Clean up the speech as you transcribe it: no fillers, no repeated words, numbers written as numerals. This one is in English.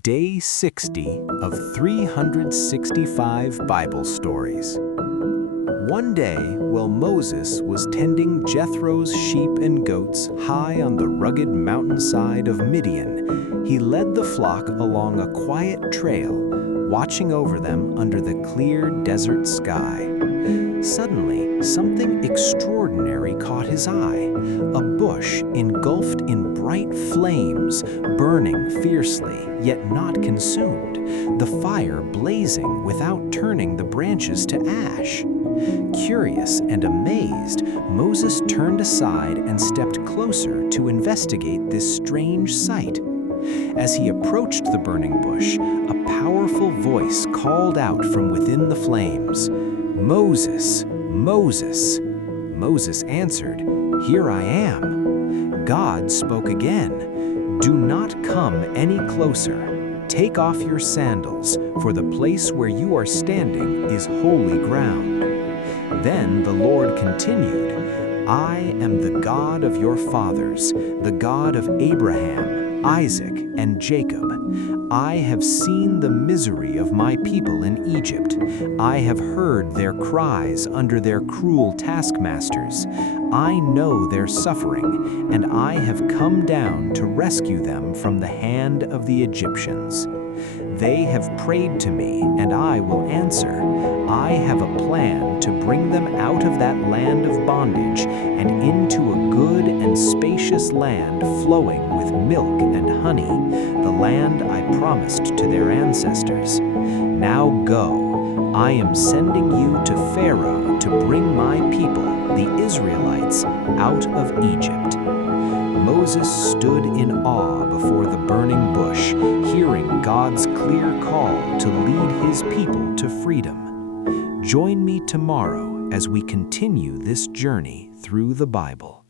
Day 60 of 365 Bible Stories. One day, while Moses was tending Jethro's sheep and goats high on the rugged mountainside of Midian, he led the flock along a quiet trail, watching over them under the clear desert sky. Suddenly, something extraordinary caught his eye. A bush engulfed in bright flames, burning fiercely, yet not consumed, the fire blazing without turning the branches to ash. Curious and amazed, Moses turned aside and stepped closer to investigate this strange sight. As he approached the burning bush, a powerful voice called out from within the flames, "Moses, Moses." Moses answered, "Here I am." God spoke again, "Do not come any closer. Take off your sandals, for the place where you are standing is holy ground." Then the Lord continued, "I am the God of your fathers, the God of Abraham, Isaac, and Jacob. I have seen the misery of my people in Egypt. I have heard their cries under their cruel taskmasters. I know their suffering, and I have come down to rescue them from the hand of the Egyptians. They have prayed to me, and I will answer. I have a plan to bring them out of that land of bondage and into a good and spacious land flowing with milk and honey, the land I promised to their ancestors. Now go. I am sending you to Pharaoh to bring my people, the Israelites, out of Egypt." Moses stood in awe before the burning bush, hearing God's clear call to lead his people to freedom. Join me tomorrow as we continue this journey through the Bible.